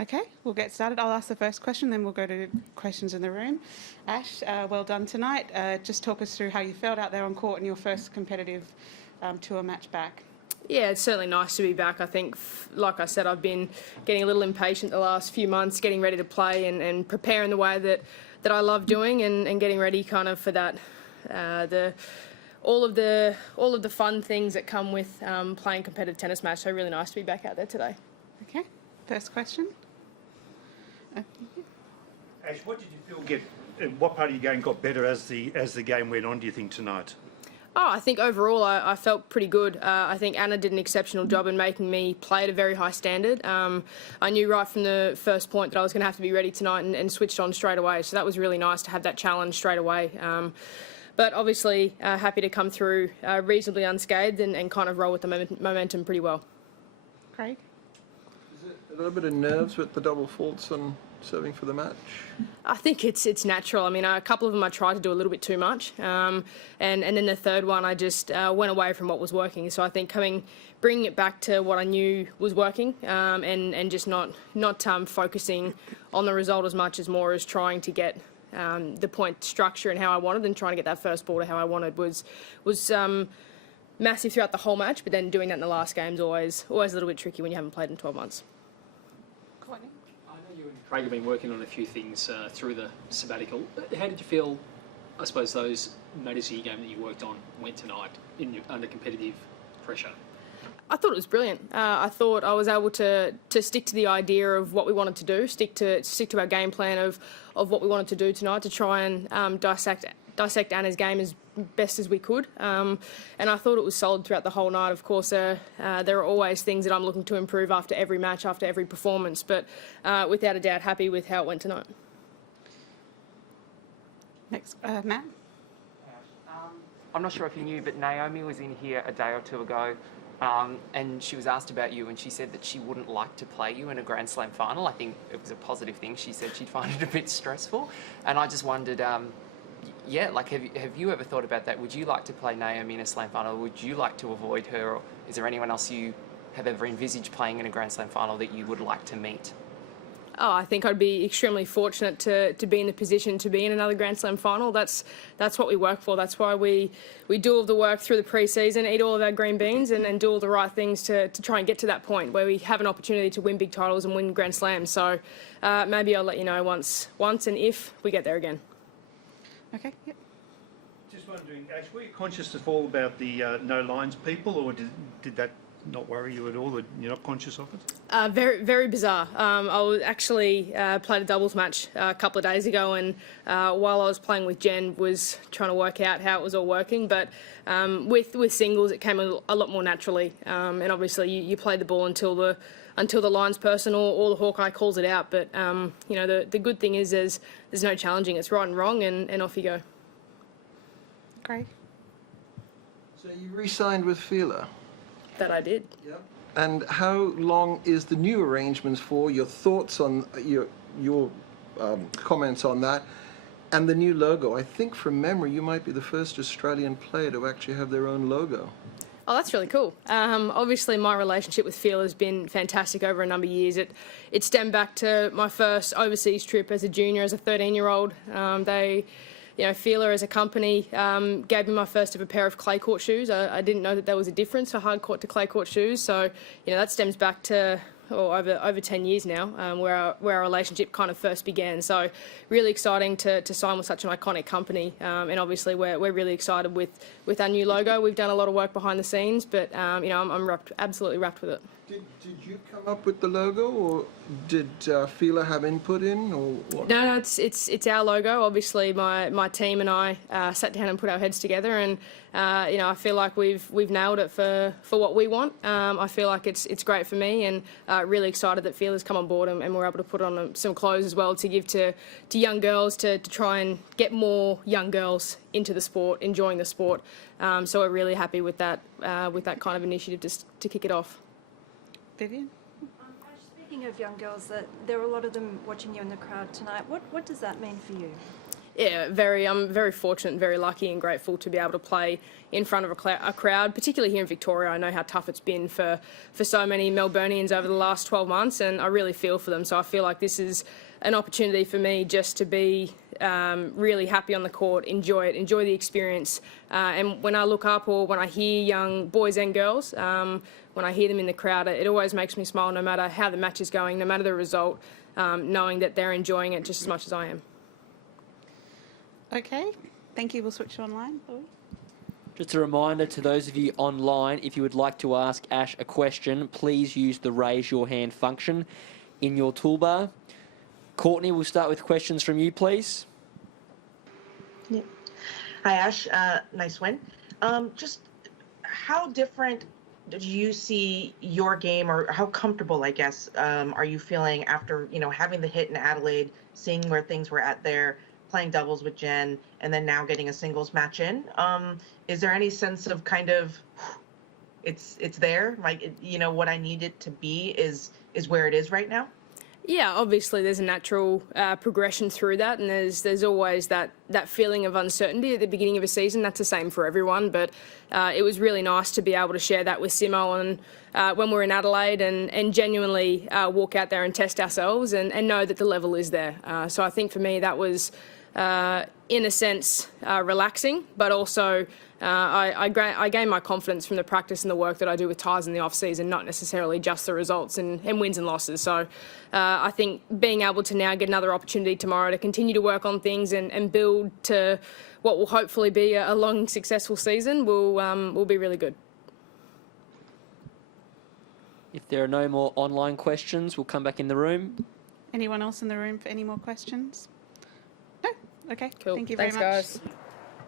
Okay, we'll get started. I'll ask the first question, then we'll go to questions in the room. Ash, well done tonight. Just talk us through how you felt out there on court in your first competitive tour match back. Yeah, it's certainly nice to be back. I think, like I said, I've been getting a little impatient the last few months, getting ready to play and preparing the way that I love doing and getting ready kind of for that, all of the fun things that come with playing competitive tennis match. So really nice to be back out there today. Okay, first question. Ash, what did you feel what part of your game got better as the game went on, do you think, tonight? Oh, I think overall I felt pretty good. I think Anna did an exceptional job in making me play at a very high standard. I knew right from the first point that I was going to have to be ready tonight and switched on straight away. So that was really nice to have that challenge straight away. But obviously happy to come through reasonably unscathed and kind of roll with the momentum pretty well. Craig? Is it a little bit of nerves with the double faults and serving for the match? I think it's natural. I mean, a couple of them I tried to do a little bit too much, and then the third one I just went away from what was working. So I think bringing it back to what I knew was working, and just not focusing on the result as much as more as trying to get the point structure and how I wanted, and trying to get that first ball to how I wanted was massive throughout the whole match. But then doing that in the last game is always a little bit tricky when you haven't played in 12 months. Craig have been working on a few things through the sabbatical. How did you feel, I suppose, those matches of your game that you worked on went tonight under competitive pressure? I thought it was brilliant. I thought I was able to stick to the idea of what we wanted to do, stick to our game plan of what we wanted to do tonight, to try and dissect Anna's game as best as we could. And I thought it was solid throughout the whole night. Of course, there are always things that I'm looking to improve after every match, after every performance, but without a doubt, happy with how it went tonight. Next, Matt? I'm not sure if you knew, but Naomi was in here a day or two ago, and she was asked about you, and she said that she wouldn't like to play you in a Grand Slam final. I think it was a positive thing. She said she'd find it a bit stressful, and I just wondered, yeah, like have you ever thought about that? Would you like to play Naomi in a Slam final? Would you like to avoid her, or is there anyone else you have ever envisaged playing in a Grand Slam final that you would like to meet? Oh, I think I'd be extremely fortunate to be in the position to be in another Grand Slam final. That's what we work for. That's why we do all the work through the pre-season, eat all of our green beans and do all the right things to try and get to that point where we have an opportunity to win big titles and win Grand Slams. So maybe I'll let you know once and if we get there again. Okay, yep. Just wondering, Ash, were you conscious at all about the no lines people, or did that not worry you at all, that you're not conscious of it? Very, very bizarre. I was actually played a doubles match a couple of days ago, and while I was playing with Jen, was trying to work out how it was all working. But with singles, it came a lot more naturally. And obviously, you play the ball until the lines person or the Hawkeye calls it out. But you know, the good thing is there's no challenging. It's right and wrong, and off you go. Great. So you re-signed with Fila? That I did. Yep. And how long is the new arrangements for? Your thoughts on your comments on that, and the new logo. I think from memory, you might be the first Australian player to actually have their own logo. Oh, that's really cool. Obviously, my relationship with Fila has been fantastic over a number of years. It stemmed back to my first overseas trip as a junior, as a 13-year-old. Fila as a company gave me my first ever pair of clay court shoes. I didn't know that there was a difference for hard court to clay court shoes. So, that stems back to over 10 years now, where our relationship kind of first began. So, really exciting to sign with such an iconic company. And obviously, we're really excited with our new logo. We've done a lot of work behind the scenes, but I'm absolutely wrapped with it. Did you come up with the logo, or did Fila have input in, or what? No, it's our logo. Obviously, my team and I sat down and put our heads together, and I feel like we've nailed it for what we want. I feel like it's great for me, and really excited that Fila's come on board, and we're able to put on some clothes as well to give to young girls to try and get more young girls into the sport, enjoying the sport. So we're really happy with that kind of initiative to kick it off. Vivian? Speaking of young girls, there are a lot of them watching you in the crowd tonight. What does that mean for you? Yeah, I'm very fortunate and very lucky and grateful to be able to play in front of a crowd, particularly here in Victoria. I know how tough it's been for so many Melburnians over the last 12 months, and I really feel for them. So I feel like this is an opportunity for me just to be really happy on the court, enjoy it, enjoy the experience. And when I look up or when I hear young boys and girls, when I hear them in the crowd, it always makes me smile no matter how the match is going, no matter the result, knowing that they're enjoying it just as much as I am. Okay, thank you. We'll switch to online. Just a reminder to those of you online, if you would like to ask Ash a question, please use the raise your hand function in your toolbar. Courtney, we'll start with questions from you, please. Yeah. Hi, Ash. Nice win. Just how different do you see your game, or how comfortable, I guess, are you feeling after, having the hit in Adelaide, seeing where things were at there, playing doubles with Jen, and then now getting a singles match in? Is there any sense of kind of, it's there, like, what I need it to be is where it is right now? Yeah, obviously there's a natural progression through that, and there's always that feeling of uncertainty at the beginning of a season. That's the same for everyone, but it was really nice to be able to share that with Simo and when we're in Adelaide and genuinely walk out there and test ourselves and know that the level is there. So I think for me that was, in a sense, relaxing, but also I gain my confidence from the practice and the work that I do with ties in the off-season, not necessarily just the results and wins and losses. So I think being able to now get another opportunity tomorrow to continue to work on things and build to what will hopefully be a long, successful season will be really good. If there are no more online questions, we'll come back in the room. Anyone else in the room for any more questions? No? Okay, Cool. thank you Thanks, very much. guys.